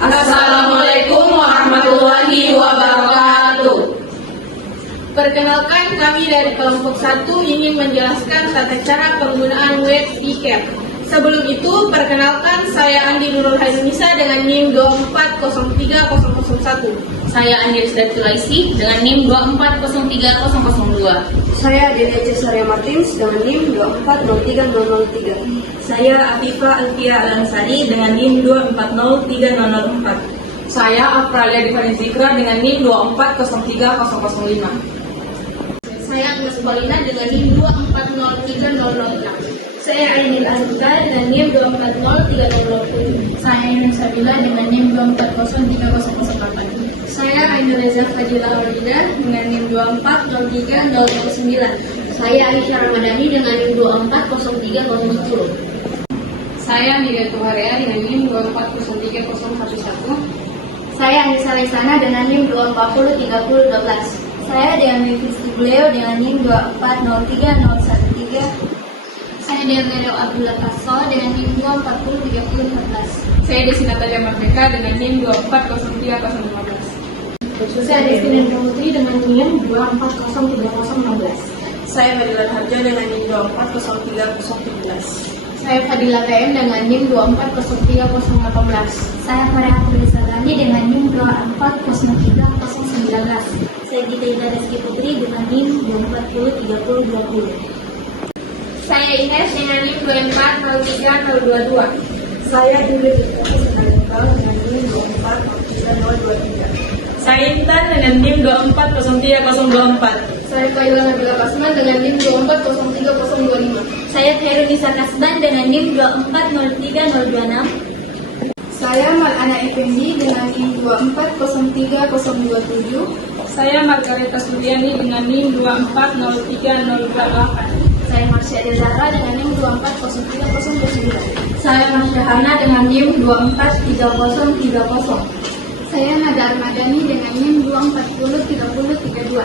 Assalamualaikum warahmatullahi wabarakatuh. Perkenalkan, kami dari kelompok 1 ingin menjelaskan tata cara penggunaan web Piker. Sebelum itu, perkenalkan saya Andi Nurul Hairunisa dengan NIM 2403001. Saya Andi Rizdatulaisi dengan NIM 2403002. Saya Dede Cesaria Martins dengan NIM 2403003. Saya Afifah Alfia Alansari dengan NIM 2403004. Saya Apralia Divani Zikra dengan NIM 2403005. Saya Agnes Balina dengan NIM 2403006. Saya Ainil Azka dengan NIM 2403020. Saya Yunus Sabila dengan NIM 2403008. Saya Ainul Reza Fadila Aurida dengan NIM 2403009. Saya Aisyah Ramadhani dengan NIM 2403010. Saya Nida Tuharia dengan NIM 2403011. Saya Anissa Lesana dengan NIM 2403012. Saya Dewi Fistibleo dengan NIM 2403013. Saya Dewi Abdullah Kaso dengan NIM 2403014. Saya Desi Natalia Merdeka dengan NIM 2403015. Saya Destina Putri dengan NIM 2403016. Saya Fadila Harja dengan NIM 2403017. Saya Fadila TM dengan NIM 2403018. Saya Farah Abdulsalani dengan NIM 2403019. Saya Gita Ida Rizky Putri dengan NIM 2403020. Saya Ines dengan NIM 2403022. Saya Dwi Fitri Senalengkal dengan NIM 2403023. Saya Intan dengan NIM 2403024. Saya Kaila Nabila Kasman dengan NIM 2403025. Saya Herunisa Kasban dengan NIM 2403026. Saya Malana Effendi dengan NIM 2403027. Saya Margareta Suryani dengan NIM 2403028. Saya Marsha Zahra dengan NIM 2403029. Saya Masya Hana dengan NIM 2403030. Saya Nada Armadani dengan NIM 2403032.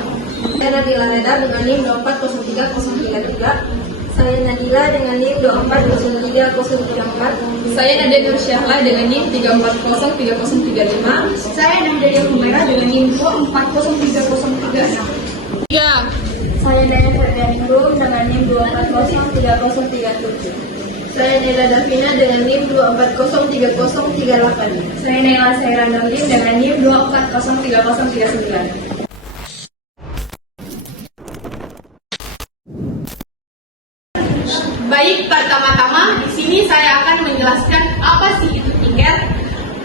Saya Nadila Reda dengan NIM 2403033. Saya Nadila dengan NIM 2403034. Saya Nadia Nursyahla dengan NIM 3403035. Saya Nadia Humaira dengan NIM 2403036. Saya Daya Ferdianingrum dengan NIM 2403037. Saya Nela Davina dengan NIM 2403038. Saya Naila Sairan Nurdin dengan NIM 2403039. Baik, pertama-tama di sini saya akan menjelaskan apa sih itu Piker.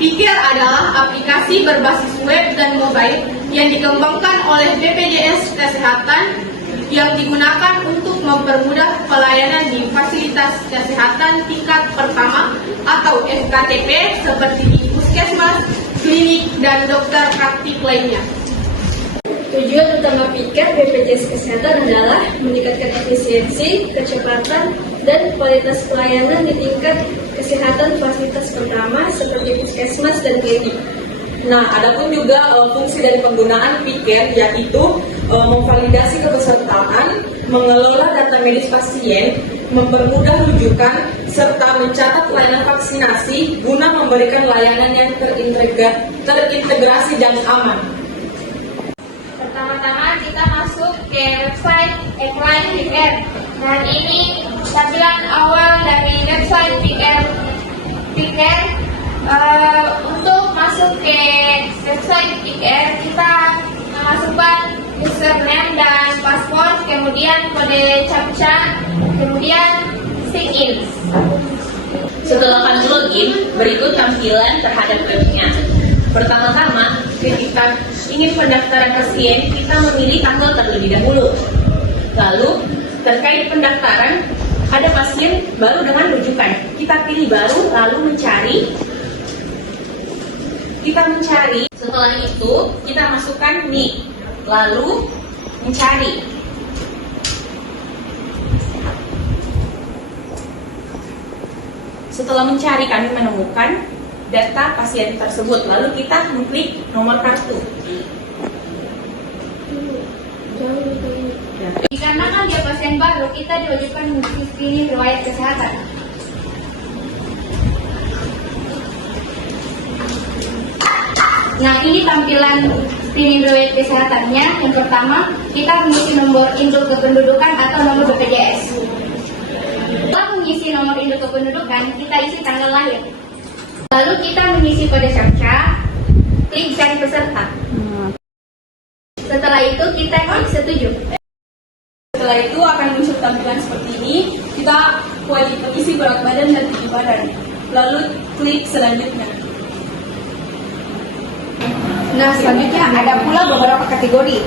Piker adalah aplikasi berbasis web dan mobile yang dikembangkan oleh BPJS Kesehatan yang digunakan untuk mempermudah pelayanan di fasilitas kesehatan tingkat pertama atau FKTP seperti di puskesmas, klinik, dan dokter praktik lainnya. Tujuan utama Piker BPJS Kesehatan adalah meningkatkan efisiensi, kecepatan, dan kualitas pelayanan di tingkat kesehatan fasilitas pertama seperti puskesmas dan klinik. Nah, adapun juga fungsi dari penggunaan Piker yaitu memvalidasi kepesertaan, mengelola data medis pasien, mempermudah rujukan, serta mencatat layanan vaksinasi guna memberikan layanan yang terintegrasi dan aman. Pertama-tama kita masuk ke website Apply Piker. Dan ini tampilan awal dari website Piker. Untuk masuk ke website Piker, kita memasukkan username dan password, kemudian kode captcha, kemudian sign-in. Setelah kami login, berikut tampilan terhadap webnya. Pertama-tama, ketika ingin pendaftaran pasien, kita memilih tanggal terlebih dahulu. Lalu, terkait pendaftaran, ada pasien baru dengan rujukan. Kita pilih baru, lalu mencari. Setelah itu, kita masukkan NIK, lalu mencari. Setelah mencari, kami menemukan data pasien tersebut, lalu kita mengklik nomor kartu. Dikarenakan dia pasien baru, kita diwajibkan mengisi screening riwayat kesehatan. Nah, ini tampilan screening riwayat kesehatannya. Yang pertama, kita mengisi nomor induk kependudukan atau nomor BPJS. Setelah mengisi nomor induk kependudukan, kita isi tanggal lahir. Lalu kita mengisi kode captcha, klik cari peserta. Setelah itu kita klik setuju. Setelah itu akan muncul tampilan seperti ini. Kita wajib mengisi berat badan dan tinggi badan. Lalu klik selanjutnya. Nah, selanjutnya ada pula beberapa kategori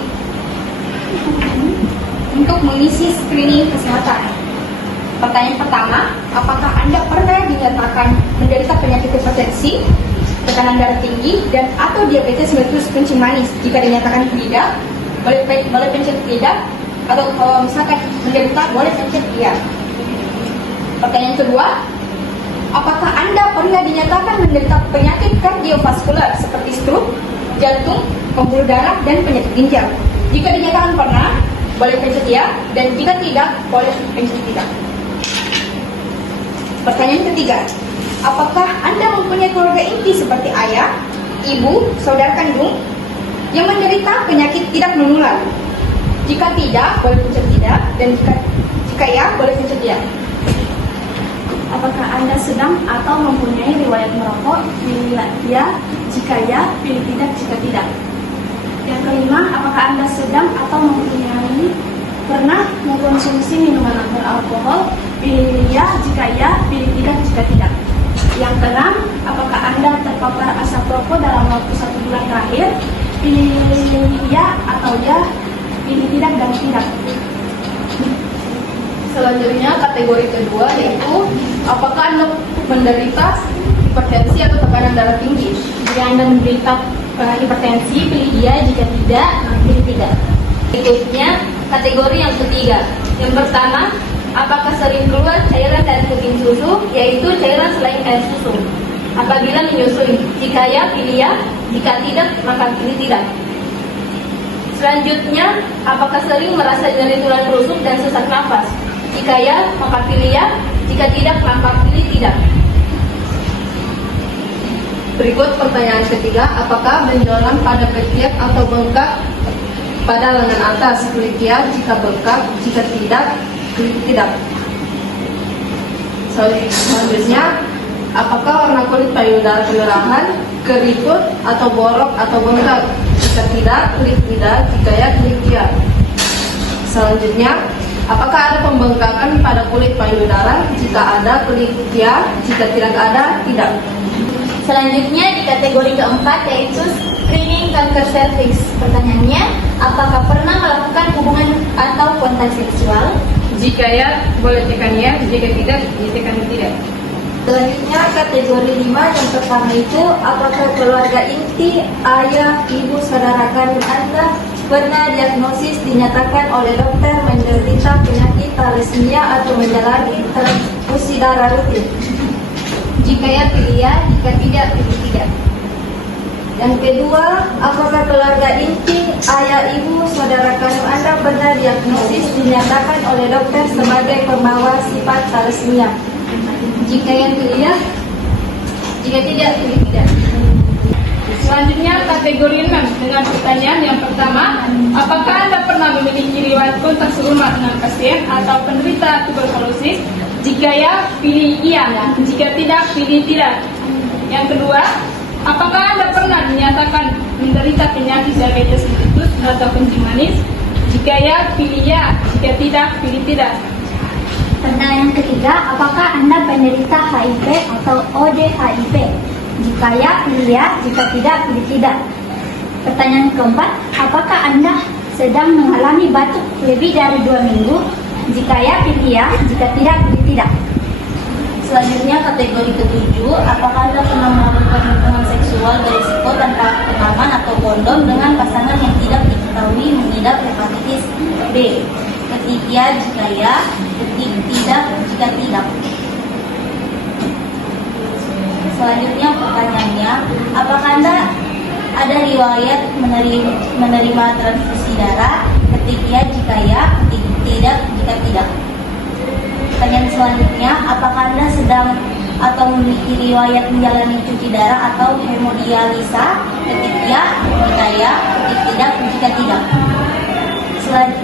untuk mengisi screening kesehatan. Pertanyaan pertama, apakah Anda pernah dinyatakan menderita penyakit hipertensi, tekanan darah tinggi, dan atau diabetes mellitus kencing manis? Jika dinyatakan tidak, boleh pencet tidak, atau kalau misalkan menderita, boleh pencet iya. Pertanyaan kedua, apakah Anda pernah dinyatakan menderita penyakit kardiovaskular seperti stroke, jantung, pembuluh darah, dan penyakit ginjal? Jika dinyatakan pernah, boleh pencet ya, dan jika tidak, boleh pencet tidak. Pertanyaan ketiga, apakah Anda mempunyai keluarga inti seperti ayah, ibu, saudara kandung yang menderita penyakit tidak menular? Jika tidak, boleh pencet tidak, dan jika ya, boleh pencet ya. Apakah Anda sedang atau mempunyai riwayat merokok? Pilih ya, jika ya, pilih tidak jika tidak. Yang kelima, apakah Anda sedang atau mempunyai pernah mengkonsumsi minuman beralkohol? Pilih ya, jika ya, pilih tidak jika tidak. Yang keenam, apakah Anda terpapar asap rokok dalam waktu 1 bulan terakhir? Pilih ya atau ya, pilih tidak dan tidak. Selanjutnya kategori kedua yaitu apakah Anda menderita hipertensi atau tekanan darah tinggi? Jika Anda menderita hipertensi, pilih iya, jika tidak, pilih tidak. Berikutnya, kategori yang ketiga. Yang pertama, apakah sering keluar cairan dari kuping susu, yaitu cairan selain air susu? Apabila menyusui, jika ya, pilih ya, jika tidak, maka pilih tidak. Selanjutnya, apakah sering merasa nyeri tulang rusuk dan sesak nafas? Jika ya, maka pilih ya, jika tidak, maka pilih tidak. Berikut pertanyaan ketiga, apakah benjolan pada ketiak atau bengkak pada lengan atas? Klik ya jika bengkak, jika tidak, klik tidak. Selanjutnya, apakah warna kulit payudara kemerahan, keriput, atau borok atau bengkak? Jika tidak, klik tidak, jika ya, klik ya. Selanjutnya, apakah ada pembengkakan pada kulit payudara? Jika ada, klik ya, jika tidak ada, tidak. Selanjutnya di kategori keempat yaitu screening kanker serviks. Pertanyaannya, apakah pernah melakukan hubungan atau kontak seksual? Jika ya, boleh tekan ya, jika tidak, ditekan tidak. Selanjutnya kategori 5 yang pertama itu apakah keluarga inti, ayah, ibu, saudara kandung Anda pernah diagnosis dinyatakan oleh dokter menderita penyakit thalassemia atau menjalani transfusi darah rutin? Jika ya, pilih ya, jika tidak, pilih tidak. Yang kedua, apakah keluarga inti, ayah, ibu, saudara kandung Anda pernah diagnosis dinyatakan oleh dokter sebagai pembawa sifat thalassemia? Jika ya, pilih ya, jika tidak, pilih tidak. Selanjutnya kategori 6 dengan pertanyaan yang pertama, apakah Anda pernah memiliki riwayat kontak serumah dengan pasien atau penderita tuberkulosis? Jika ya, pilih iya, jika tidak, pilih tidak. Yang kedua, apakah Anda pernah dinyatakan menderita penyakit diabetes mellitus atau kencing manis? Jika ya, pilih ya, jika tidak, pilih tidak. Pertanyaan ketiga, apakah Anda penderita HIV atau OD/HIV? Jika ya, pilih ya, jika tidak, pilih tidak. Pertanyaan keempat, apakah Anda sedang mengalami batuk lebih dari 2 minggu? Jika ya, pilih ya, jika tidak, pilih tidak. Selanjutnya kategori ketujuh, apakah Anda pernah melakukan hubungan seksual berisiko tanpa pengaman atau kondom dengan pasangan yang tidak diketahui mengidap hepatitis B? Ketik ya jika ya, ketik tidak jika tidak. Selanjutnya pertanyaannya, apakah Anda ada riwayat menerima transfusi darah? Ketik ya jika ya, ketik tidak jika tidak. Pertanyaan selanjutnya, apakah Anda sedang atau memiliki riwayat menjalani cuci darah atau hemodialisa, ketik ya, jika ya, ketik tidak, jika tidak.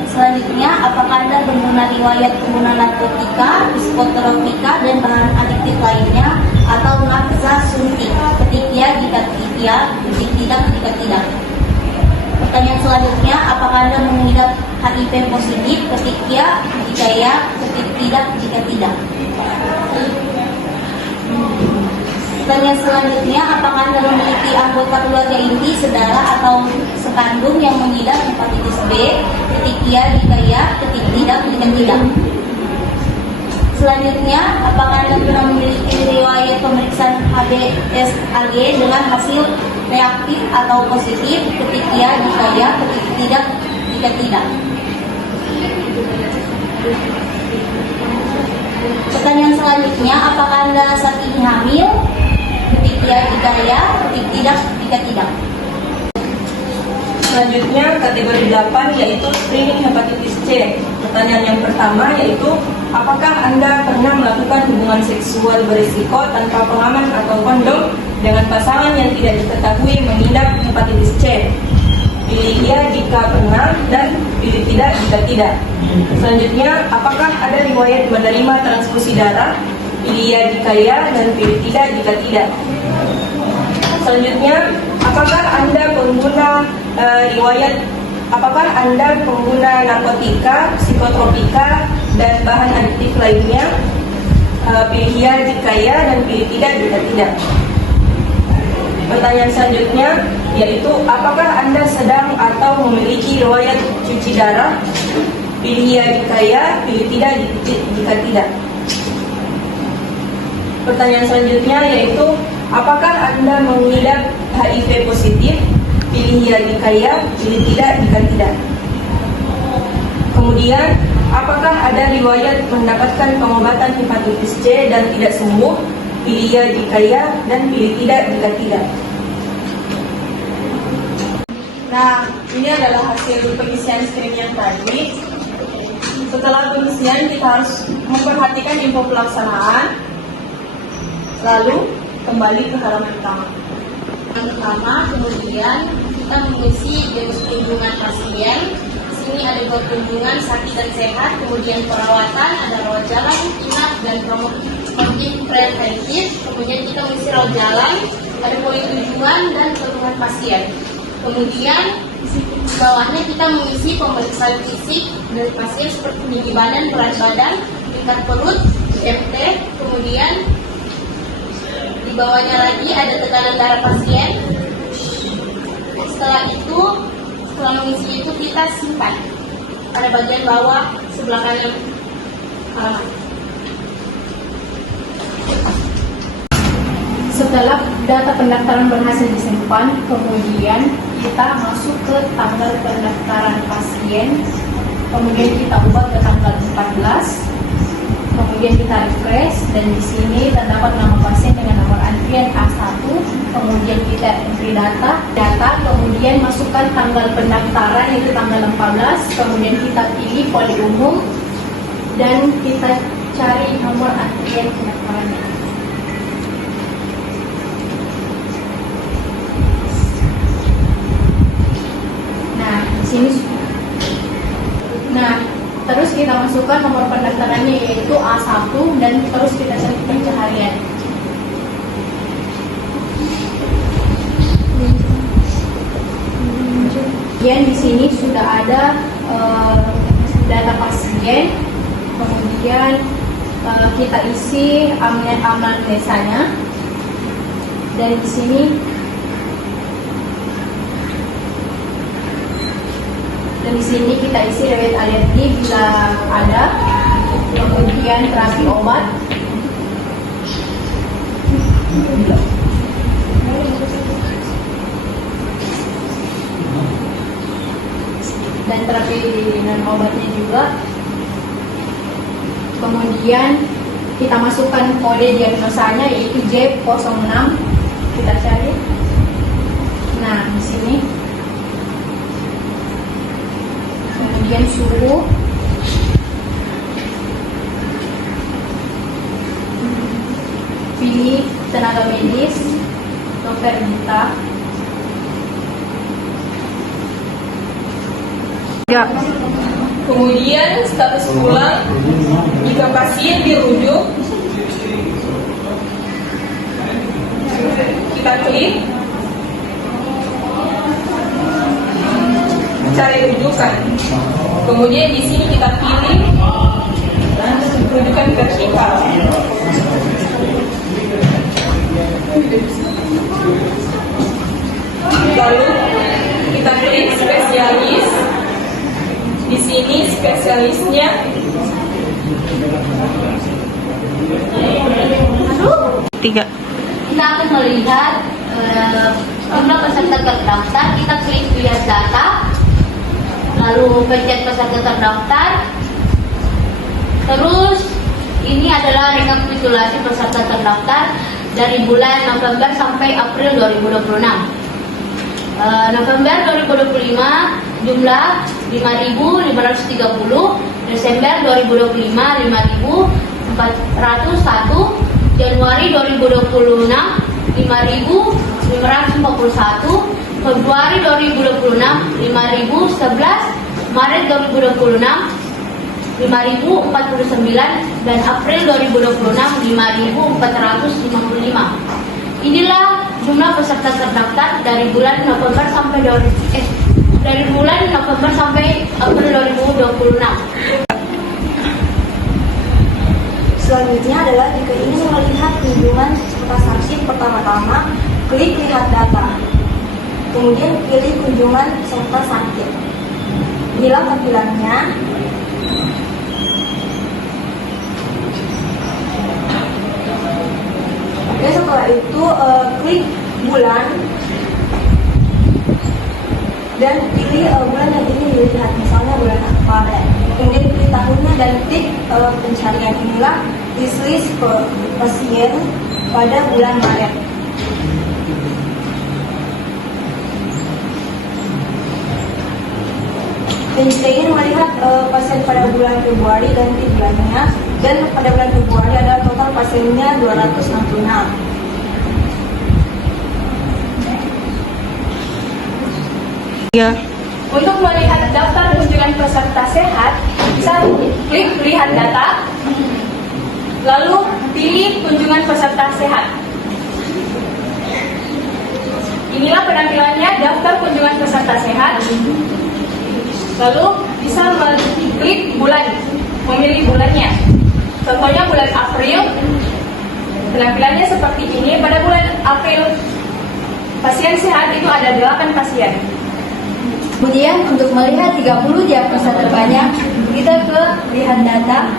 Selanjutnya, apakah Anda pengguna riwayat pengguna narkotika, psikotropika, dan bahan adiktif lainnya, atau nafsa suntik, ketik ya, jika ya, ketik tidak, jika tidak. Pertanyaan selanjutnya, apakah Anda mengidap HIV positif, ketik ya, jika ya, ketik tidak, jika tidak. Pertanyaan selanjutnya, apakah Anda memiliki anggota keluarga inti, saudara, atau sekandung yang mengidap hepatitis B? Ketik ya jika ya, ketik tidak jika tidak. Selanjutnya, apakah Anda pernah memiliki riwayat pemeriksaan HBsAg dengan hasil reaktif atau positif? Ketik ya jika ya, ketik tidak jika tidak. Pertanyaan selanjutnya, apakah Anda saat ini hamil? Ketik ya jika ya, ketik tidak jika tidak. Selanjutnya kategori 8 yaitu screening hepatitis C. Pertanyaan yang pertama yaitu apakah Anda pernah melakukan hubungan seksual berisiko tanpa pengaman atau kondom dengan pasangan yang tidak diketahui mengidap hepatitis C? Pilih ya jika pernah dan pilih tidak jika tidak. Selanjutnya, apakah ada riwayat menerima transfusi darah? Pilih ya jika ya dan pilih tidak jika tidak. Selanjutnya, apakah Anda pengguna narkotika, psikotropika, dan bahan adiktif lainnya? Pilih ya jika ya dan pilih tidak jika tidak. Pertanyaan selanjutnya yaitu apakah Anda sedang atau memiliki riwayat cuci darah? Pilih ya jika ya, pilih tidak jika tidak. Pertanyaan selanjutnya yaitu apakah Anda mengidap HIV positif? Pilih ya jika ya, pilih tidak jika tidak. Kemudian, apakah ada riwayat mendapatkan pengobatan hepatitis C dan tidak sembuh? Pilih ya jika ya dan pilih tidak jika tidak. Nah, ini adalah hasil pengisian screen yang tadi. Setelah pengisian, kita harus memperhatikan info pelaksanaan, lalu kembali ke halaman utama. Yang pertama, kemudian kita mengisi jenis kunjungan pasien. Di sini ada 2 kunjungan, sakit dan sehat, kemudian perawatan, ada rawat jalan, inap, dan promotif preventif. Kemudian kita mengisi rawat jalan, ada poin kunjungan dan keluhan pasien. Kemudian di bawahnya kita mengisi pemeriksaan fisik dari pasien seperti tinggi badan, berat badan, tingkat perut, IMT. Kemudian di bawahnya lagi ada tekanan darah pasien. Setelah mengisi itu kita simpan pada bagian bawah sebelah kanan halaman. Setelah data pendaftaran berhasil disimpan, kemudian kita masuk ke tanggal pendaftaran pasien, kemudian kita ubah ke tanggal 14, kemudian kita refresh, dan di sini terdapat nama pasien dengan nomor antrian A1, kemudian kita entry data, kemudian masukkan tanggal pendaftaran yaitu tanggal 14, kemudian kita pilih poli umum, dan kita cari nomor antrian pendaftarannya. Terus kita masukkan nomor pendaftarannya yaitu A1 dan terus kita cari pencaharian. Kemudian di sini sudah ada data pasien, kemudian kita isi amnesanya, dan di sini kita isi riwayat alergi bila ada, kemudian terapi obat, dan terapi non obatnya juga. Kemudian kita masukkan kode diagnosanya yaitu J06, kita cari. Nah, di sini kemudian suhu, pilih tenaga medis, Dr. Gita. Kemudian status pulang jika pasien dirujuk, kita klik cari rujukan. Kemudian di sini kita pilih rujukan vertikal. Lalu kita klik spesialis. Di sini spesialisnya Tiga. Kita akan melihat jumlah peserta terdaftar. Kita klik lihat data, lalu pencet peserta terdaftar. Terus ini adalah rekapitulasi peserta terdaftar dari bulan November sampai April 2026. November 2025 jumlah 5.530, Desember 2025 5.401, Januari 2026 5.541, Februari 2026 5.011, Maret 2026 5.049, dan April 2026 5.455. Inilah jumlah peserta terdaftar dari bulan November sampai April 2026. Selanjutnya adalah jika ingin melihat kunjungan peserta sakit, pertama-tama klik lihat data. Kemudian pilih kunjungan peserta sakit. Inilah tampilannya. Oke, setelah itu klik bulan dan pilih bulan yang ingin dilihat, misalnya bulan Maret. Kemudian pilih tahunnya dan klik pencarian. Inilah list pasien pada bulan Maret. Dan jika ingin melihat pasien pada bulan Februari, ganti bulannya, dan pada bulan Februari adalah total pasiennya 266. Tiga. Untuk melihat daftar kunjungan peserta sehat, bisa klik lihat data, lalu pilih kunjungan peserta sehat. Inilah penampilannya daftar kunjungan peserta sehat. Lalu bisa klik bulan, memilih bulannya. Contohnya bulan April, penampilannya seperti ini. Pada bulan April, pasien sehat itu ada 8 pasien. Kemudian untuk melihat 30 diagnosa terbanyak, kita ke lihat data,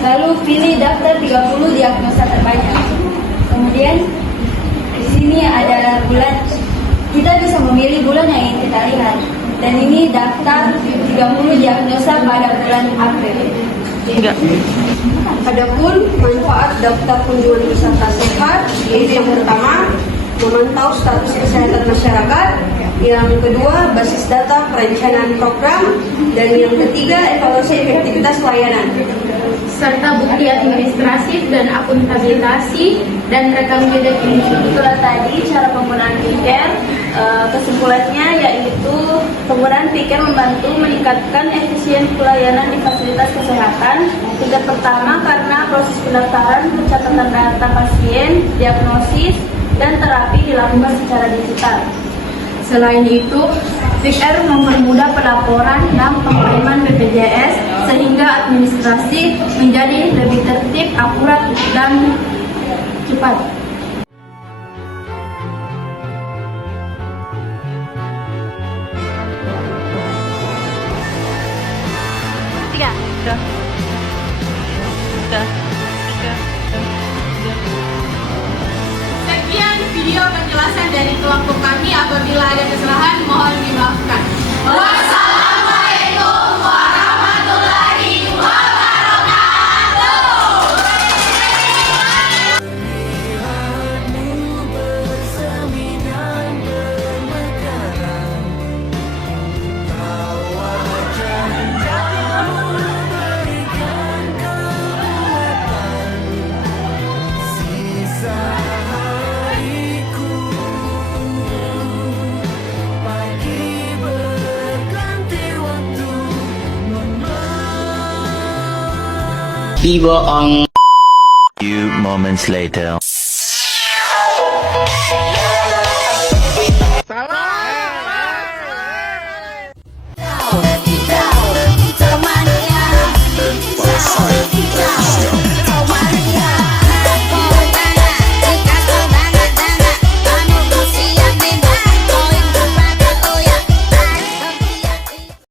lalu pilih daftar 30 diagnosa terbanyak. Kemudian di sini ada bulan, kita bisa memilih bulan yang ingin kita lihat. Dan ini daftar 30 diagnosa pada bulan April. Tiga. Adapun manfaat daftar kunjungan peserta sehat, yaitu yang pertama, memantau status kesehatan masyarakat, yang kedua, basis data perencanaan program, dan yang ketiga, evaluasi efektivitas layanan. serta bukti administratif dan akuntabilitasi dan rekam jejak individu. Itulah tadi cara penggunaan Piker. Kesimpulannya yaitu penggunaan Piker membantu meningkatkan efisien pelayanan di fasilitas kesehatan. Tingkat pertama karena proses pendaftaran, pencatatan data pasien, diagnosis, dan terapi dilakukan secara digital. Selain itu, Piker mempermudah pelaporan dan pengiriman BPJS sehingga administrasi menjadi lebih tertib, akurat, dan cepat. Tiga. Udah. Udah. Sekian video penjelasan dari kelompok kami. Apabila ada kesalahan, mohon dimaafkan. Wassalamualaikum warahmatullahi wabarakatuh. Sisa Tiba ang Few moments later.